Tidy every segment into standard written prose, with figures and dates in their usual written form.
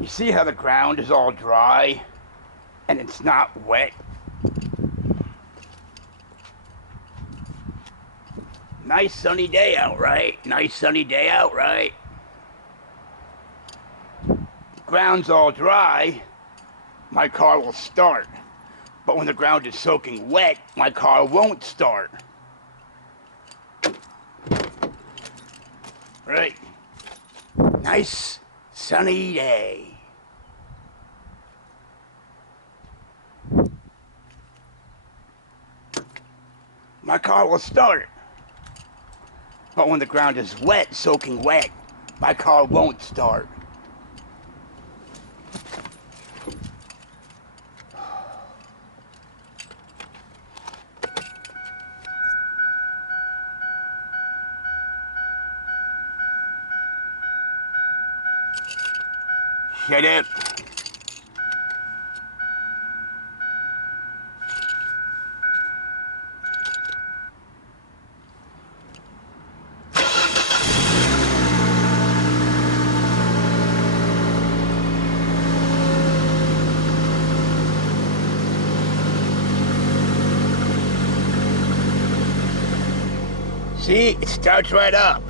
You see how the ground is all dry and it's not wet? Nice sunny day out, right? Nice sunny day out, right? Ground's all dry, my car will start. But when the ground is soaking wet, my car won't start. Right? Nice sunny day. My car will start. But when the ground is wet, soaking wet, my car won't start. Shut up. See, it starts right up.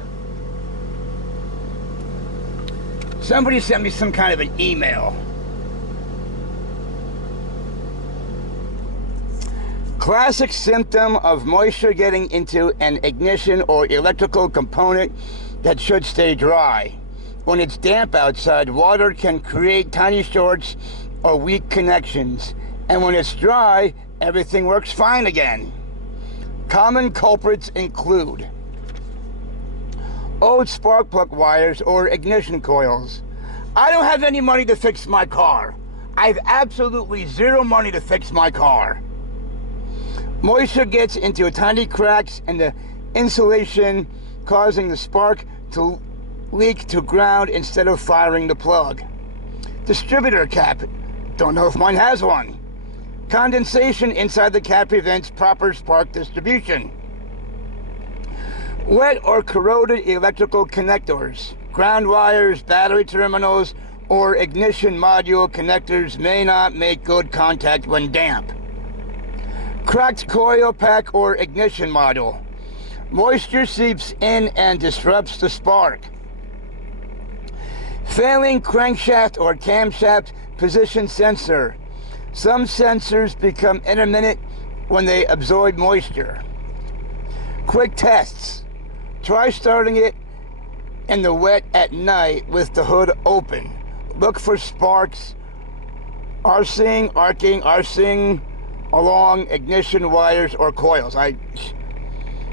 Somebody sent me some kind of an email. Classic symptom of moisture getting into an ignition or electrical component that should stay dry. When it's damp outside, water can create tiny shorts or weak connections. And when it's dry, everything works fine again. Common culprits include old spark plug wires or ignition coils. I don't have any money to fix my car. I have absolutely zero money to fix my car. Moisture gets into tiny cracks in the insulation, causing the spark to leak to ground instead of firing the plug. Distributor cap. Don't know if mine has one. Condensation inside the cap prevents proper spark distribution. Wet or corroded electrical connectors. Ground wires, battery terminals, or ignition module connectors may not make good contact when damp. Cracked coil pack or ignition module. Moisture seeps in and disrupts the spark. Failing crankshaft or camshaft position sensor. Some sensors become intermittent when they absorb moisture. Quick tests. Try starting it in the wet at night with the hood open. Look for sparks, arcing along ignition wires or coils. I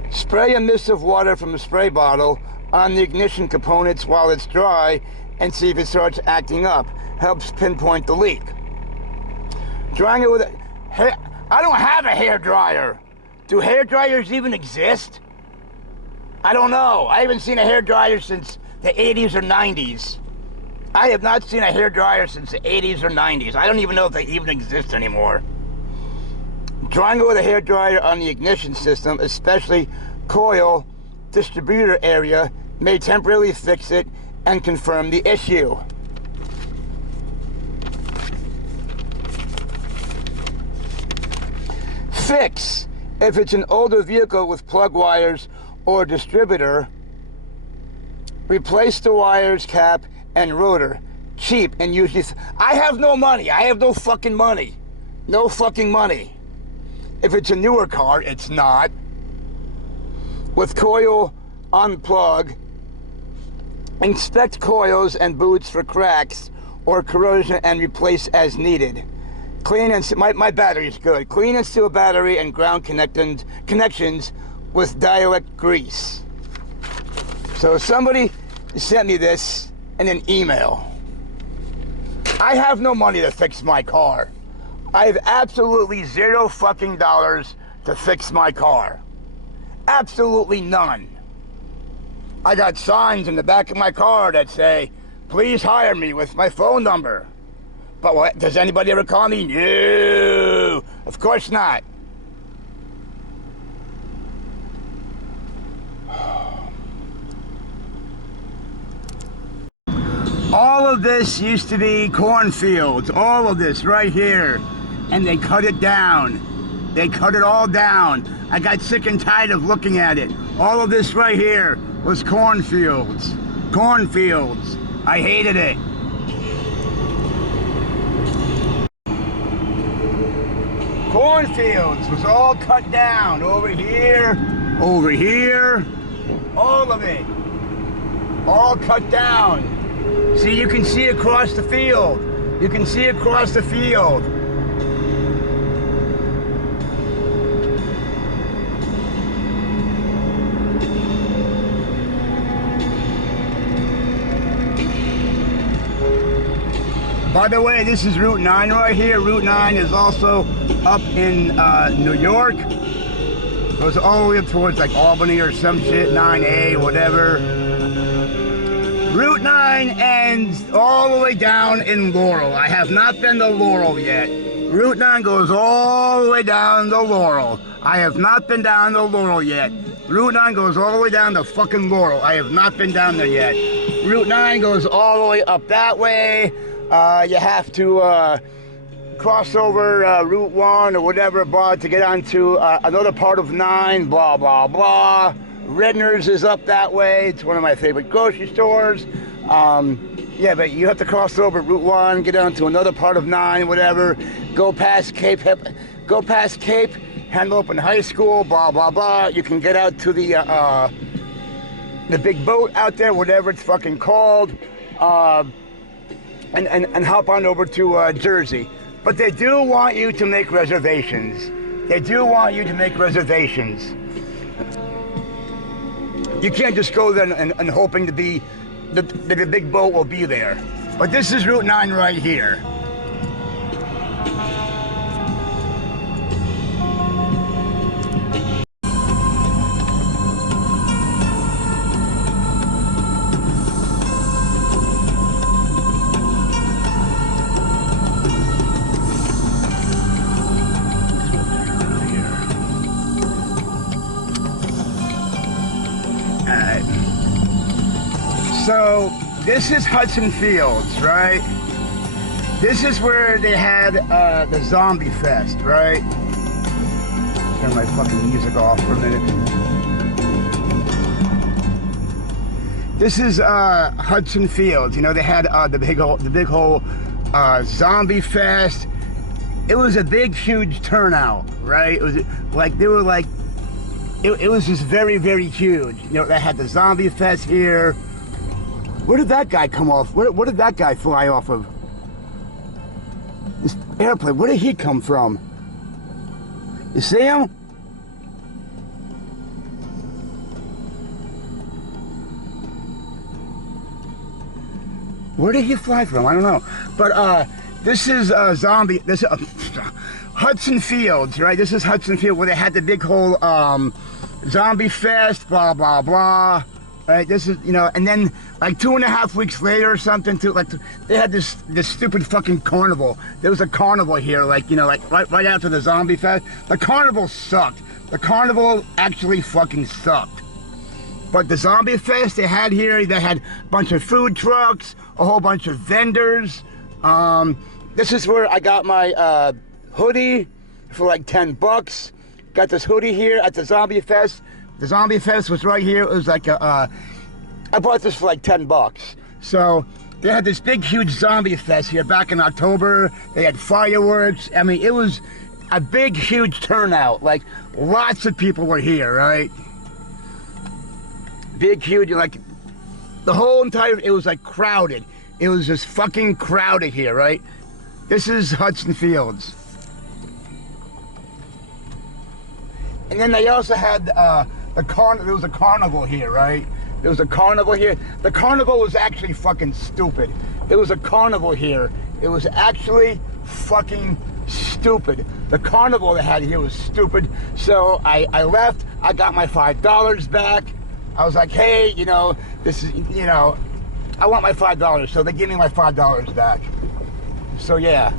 spray a mist of water from a spray bottle on the ignition components while it's dry and see if it starts acting up. Helps pinpoint the leak. Drying it with a hair. I don't have a hair dryer. Do hair dryers even exist? I don't know. I haven't seen a hair dryer since the 80s or 90s. I have not seen a hair dryer since the 80s or 90s. I don't even know if they even exist anymore. Drying it with a hair dryer on the ignition system, especially coil distributor area, may temporarily fix it and confirm the issue. Fix. If it's an older vehicle with plug wires or distributor, replace the wires, cap, and rotor. Cheap and usually... I have no money. I have no fucking money. No fucking money. If it's a newer car, it's not. With coil unplug, inspect coils and boots for cracks or corrosion and replace as needed. Clean and... My battery's good. Clean and seal battery and ground connections with Dialect grease. So somebody sent me this in an email. I have no money to fix my car. I have absolutely zero fucking dollars to fix my car. Absolutely none. I got signs in the back of my car that say, please hire me with my phone number. But what, does anybody ever call me? No, of course not. All of this used to be cornfields, all of this right here, and they cut it down. They cut it all down. I got sick and tired of looking at it. All of this right here was cornfields. Cornfields. I hated it. Cornfields was all cut down. Over here, all of it. All cut down. See, you can see across the field. You can see across the field. By the way, this is Route 9 right here. Route 9 is also up in New York. It goes all the way up towards like Albany or some shit, 9A, whatever. Route 9 ends all the way down in Laurel. I have not been to Laurel yet. Route 9 goes all the way down to Laurel. I have not been down to Laurel yet. Route 9 goes all the way down to fucking Laurel. I have not been down there yet. Route 9 goes all the way up that way. You have to cross over Route 1 or whatever, blah, to get onto another part of 9, blah, blah, blah. Redner's is up that way. It's one of my favorite grocery stores. Yeah, but you have to cross over Route 1, get onto another part of 9, whatever. Go past Cape, Henlopen High School, blah, blah, blah. You can get out to the big boat out there, whatever it's fucking called, and hop on over to Jersey. But they do want you to make reservations. They do want you to make reservations. You can't just go there and hoping to be, that the big boat will be there. But this is Route 9 right here. So this is Hudson Fields, right? This is where they had the Zombie Fest, right? Turn my fucking music off for a minute. This is Hudson Fields. You know, they had the big whole Zombie Fest. It was a big, huge turnout, right? It was like they were like, it was just very, very huge. You know, they had the Zombie Fest here. Where did that guy come off? Where did that guy fly off of? This airplane, where did he come from? You see him? Where did he fly from? I don't know. But this is Hudson Fields, right? This is Hudson Field where they had the big whole Zombie Fest, blah, blah, blah. Right, this is, you know, and then like 2.5 weeks later or something, they had this stupid fucking carnival. There was a carnival here, like, you know, like right after the Zombie Fest. The carnival sucked. The carnival actually fucking sucked. But the Zombie Fest they had here, they had a bunch of food trucks, a whole bunch of vendors. This is where I got my hoodie for like 10 bucks. Got this hoodie here at the Zombie Fest. The Zombie Fest was right here. It was like I bought this for like 10 bucks. So they had this big, huge Zombie Fest here back in October. They had fireworks. I mean, it was a big, huge turnout. Like, lots of people were here, right? Big, huge, like, the whole entire, it was like crowded. It was just fucking crowded here, right? This is Hudson Fields. And then they also had there was a carnival here, right? There was a carnival here. The carnival was actually fucking stupid. There was a carnival here. It was actually fucking stupid. The carnival they had here was stupid. So I left. I got my $5 back. I was like, hey, you know, this is, you know, I want my $5. So they gave me my $5 back. So yeah.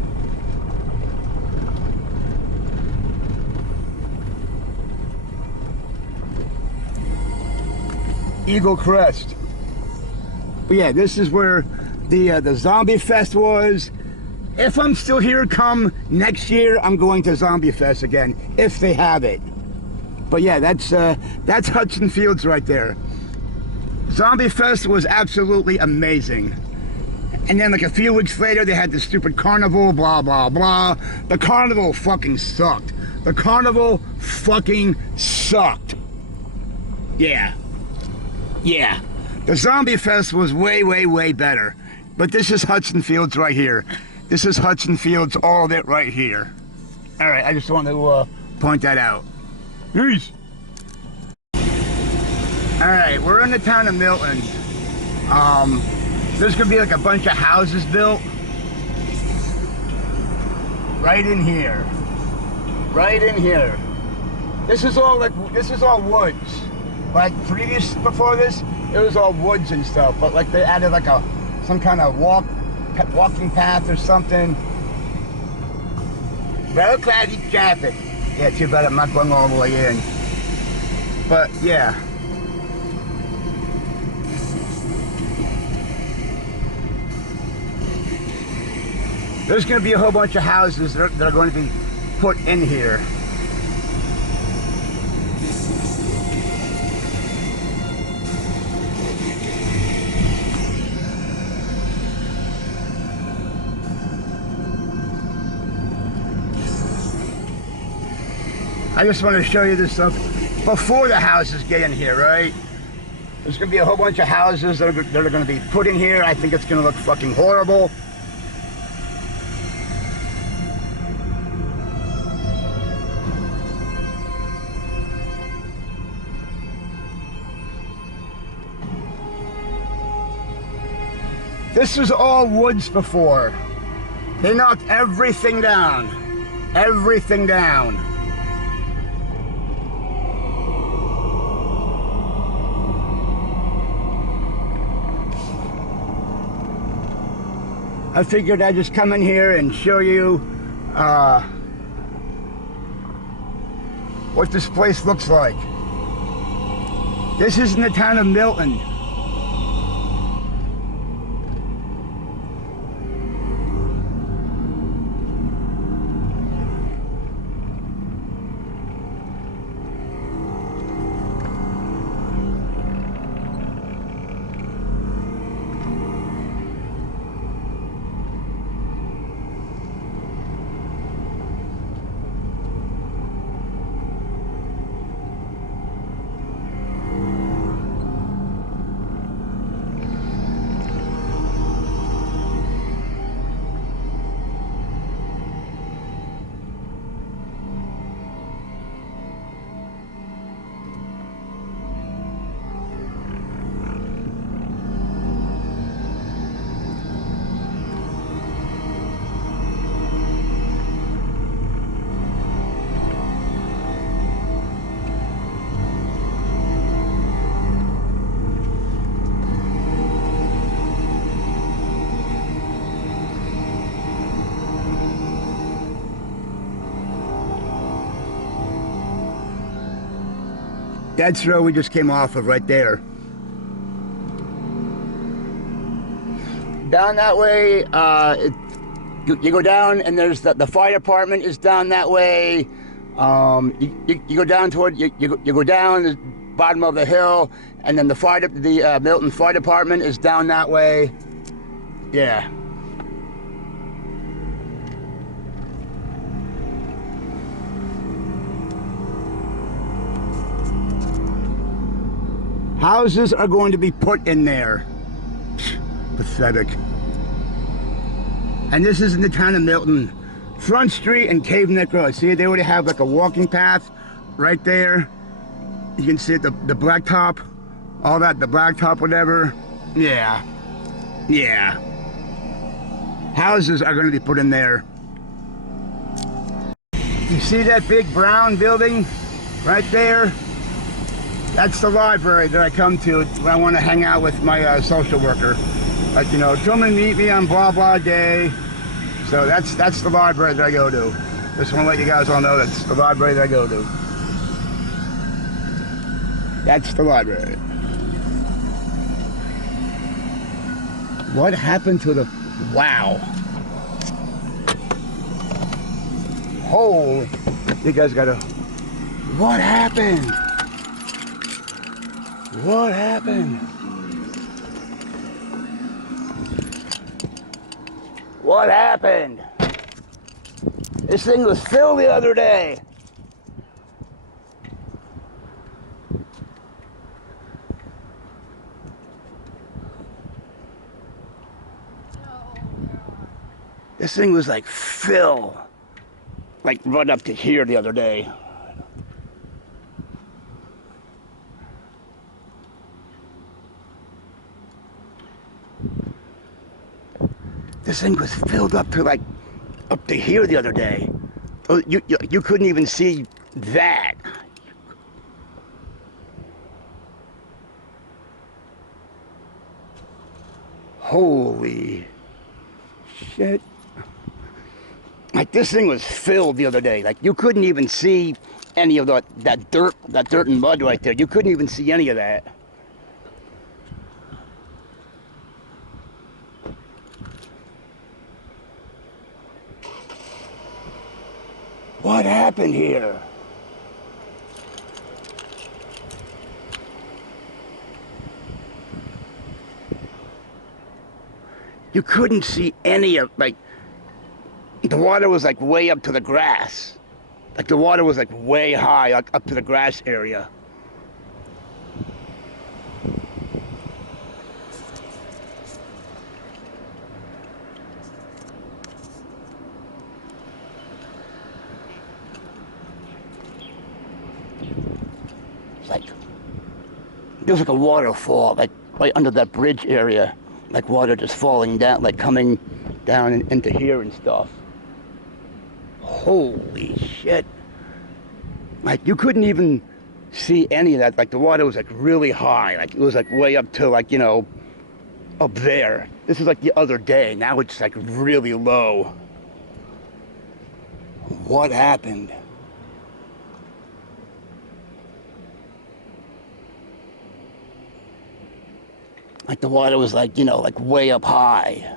Eagle Crest. But yeah, this is where the Zombie Fest was. If I'm still here come next year, I'm going to Zombie Fest again, if they have it. But yeah, that's Hudson Fields right there. Zombie Fest was absolutely amazing. And then like a few weeks later, they had the stupid carnival, blah, blah, blah. The carnival fucking sucked. The carnival fucking sucked. Yeah. Yeah. The Zombie Fest was way, way, way better. But this is Hudson Fields right here. This is Hudson Fields, all of it right here. All right, I just wanted to point that out. Peace. All right, we're in the town of Milton. There's gonna be like a bunch of houses built right in here. Right in here. This is all woods. Like before this, it was all woods and stuff. But like they added like some kind of walking path or something. Very cloudy traffic. Yeah, too bad I'm not going all the way in. But yeah. There's going to be a whole bunch of houses that are going to be put in here. I just want to show you this stuff before the houses get in here, right? There's going to be a whole bunch of houses that are going to be put in here. I think it's going to look fucking horrible. This was all woods before. They knocked everything down. Everything down. I figured I'd just come in here and show you what this place looks like. This is in the town of Milton. That's the road we just came off of right there. Down that way, you go down and there's the fire department is down that way. You go down toward, you go down the bottom of the hill, and then the Milton Fire Department is down that way. Yeah. Houses are going to be put in there. Pathetic. And this is in the town of Milton. Front Street and Cave Neck Road. See, they already have like a walking path right there. You can see it, the blacktop, all that, the blacktop, whatever. Yeah. Yeah. Houses are going to be put in there. You see that big brown building right there? That's the library that I come to when I want to hang out with my social worker. Like, you know, come and meet me on blah blah day. So that's the library that I go to. Just want to let you guys all know that's the library that I go to. That's the library. What happened to the... Wow. Holy... You guys gotta... What happened? What happened? What happened? This thing was filled the other day. This thing was like fill, like right up to here the other day. This thing was filled up to like up to here the other day. Oh, you couldn't even see that. Holy shit. Like this thing was filled the other day. Like you couldn't even see any of that dirt and mud right there. You couldn't even see any of that. What happened here? You couldn't see any of, like, the water was like way up to the grass. Like the water was like way high, like up to the grass area. It's like, there was like a waterfall, like right under that bridge area. Like water just falling down, like coming down into here and stuff. Holy shit. Like you couldn't even see any of that. Like the water was like really high. Like it was like way up to like, you know, up there. This is like the other day. Now it's like really low. What happened? Like the water was like, you know, like way up high.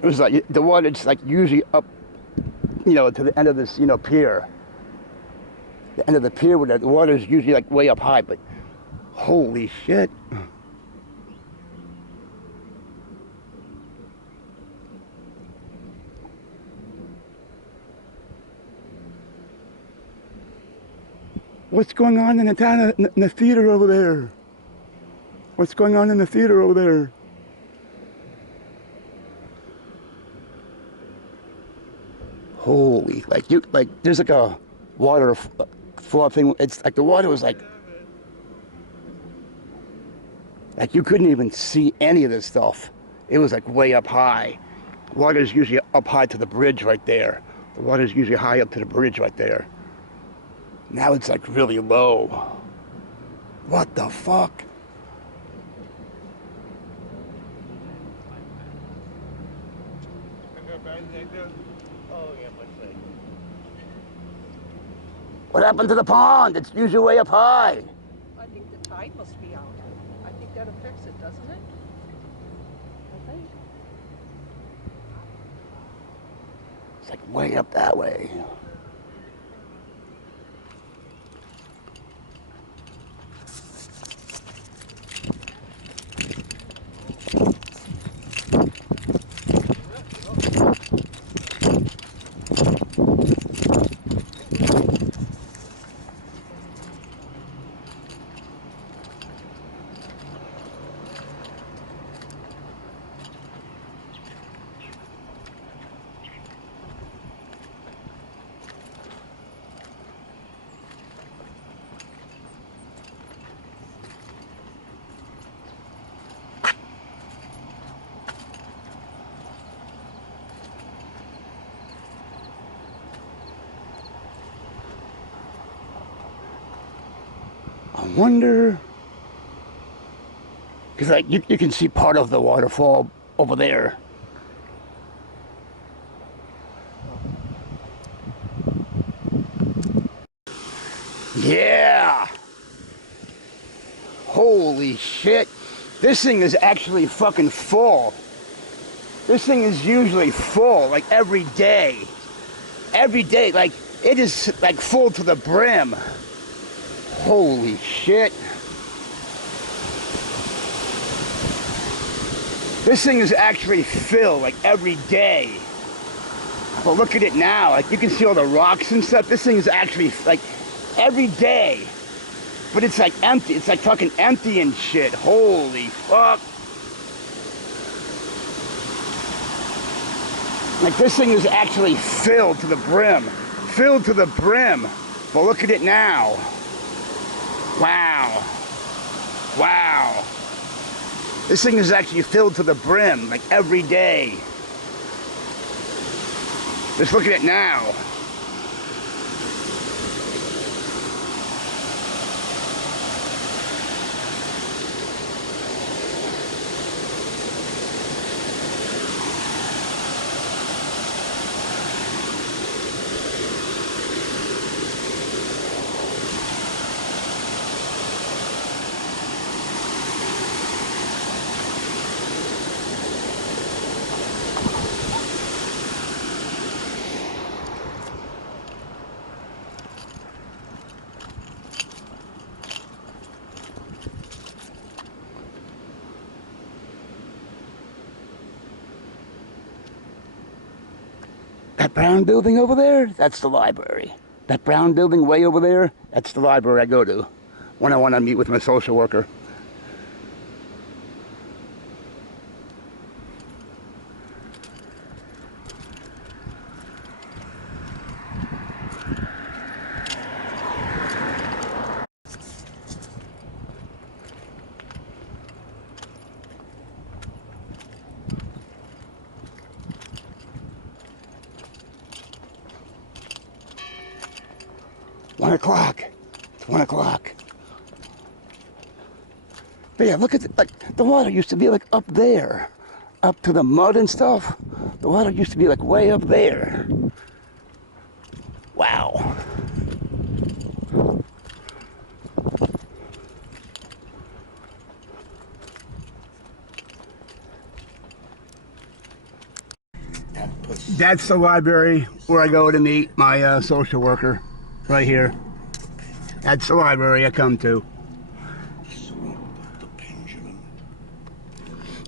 It was like, the water just like usually up, you know, to the end of this, you know, pier. The end of the pier where the water is usually like way up high, but holy shit. What's going on in the town, in the theater over there? What's going on in the theater over there? Holy, like there's like a waterfall thing. It's like the water was like you couldn't even see any of this stuff. It was like way up high. Water's usually up high to the bridge right there. The water's usually high up to the bridge right there. Now it's like really low. What the fuck? What happened to the pond? It's usually way up high. I think the tide must be out. I think that affects it, doesn't it? I think. It's like way up that way. I wonder, because like you can see part of the waterfall over there. Yeah. Holy shit. This thing is actually fucking full. This thing is usually full, like every day. Every day, like, it is like full to the brim. Holy shit. This thing is actually filled, like, every day. Well, look at it now. Like, you can see all the rocks and stuff. This thing is actually, like, every day. But it's, like, empty. It's, like, fucking empty and shit. Holy fuck. Like, this thing is actually filled to the brim. Filled to the brim. Well, look at it now. Wow. Wow. This thing is actually filled to the brim, like, every day. Just look at it now. That brown building over there, that's the library. That brown building way over there, that's the library I go to when I want to meet with my social worker. One o'clock. It's 1 o'clock. But yeah, look at like the water used to be like up there, up to the mud and stuff. The water used to be like way up there. Wow. That's the library where I go to meet my social worker. Right here. That's the library I come to.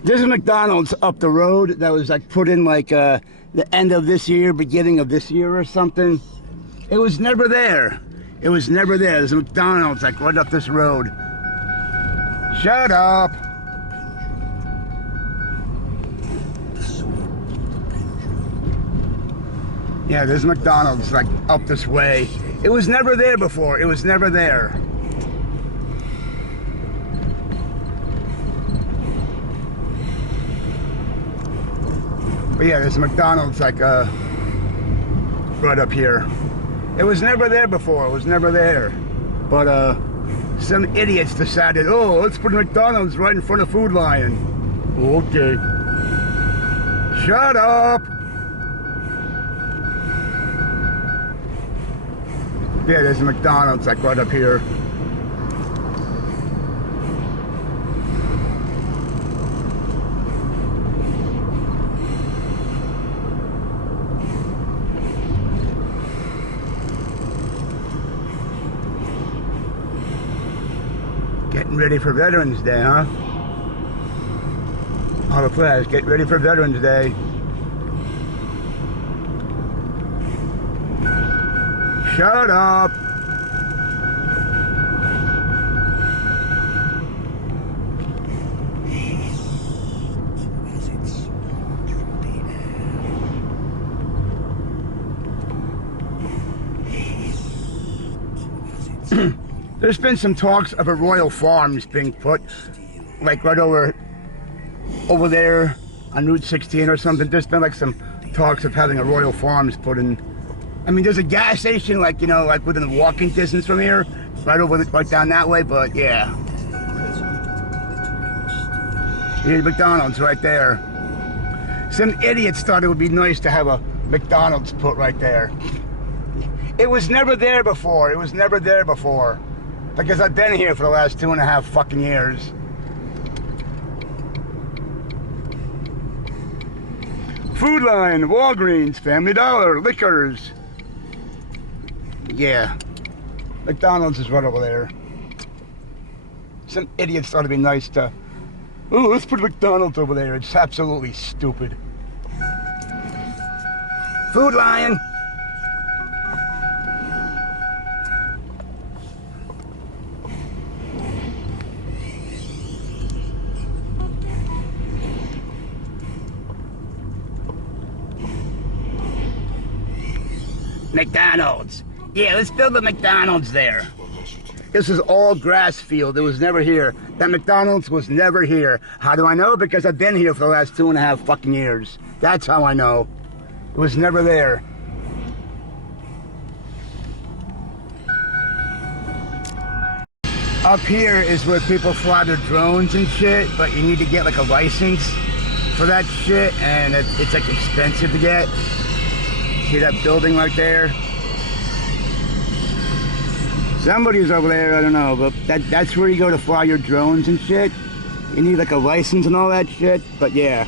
There's a McDonald's up the road that was like put in like the end of this year, beginning of this year or something. It was never there. It was never there. There's a McDonald's like right up this road. Shut up. Yeah, there's McDonald's like up this way. It was never there before. It was never there. But yeah, there's McDonald's like right up here. It was never there before. It was never there. But some idiots decided, oh, let's put McDonald's right in front of Food Lion. Okay. Shut up. Yeah, there's a McDonald's like right up here. Getting ready for Veterans Day, huh? All the flags, get ready for Veterans Day. Shut up! There's been some talks of a Royal Farms being put, like right over there on Route 16 or something. There's been like some talks of having a Royal Farms put in. I mean, there's a gas station, like, you know, like within walking distance from here, right down that way, but yeah. Here's McDonald's right there. Some idiots thought it would be nice to have a McDonald's put right there. It was never there before. It was never there before. Because I've been here for the last 2.5 fucking years. Food Line, Walgreens, Family Dollar, Liquors. Yeah. McDonald's is right over there. Some idiots thought it'd be nice to, oh, let's put McDonald's over there. It's absolutely stupid. Food Lion. McDonald's. Yeah, let's build a McDonald's there. This is all grass field. It was never here. That McDonald's was never here. How do I know? Because I've been here for the last 2.5 fucking years. That's how I know. It was never there. Up here is where people fly their drones and shit, but you need to get like a license for that shit, and it's like expensive to get. See that building right there? Somebody's over there, I don't know, but that's where you go to fly your drones and shit. You need like a license and all that shit, but yeah.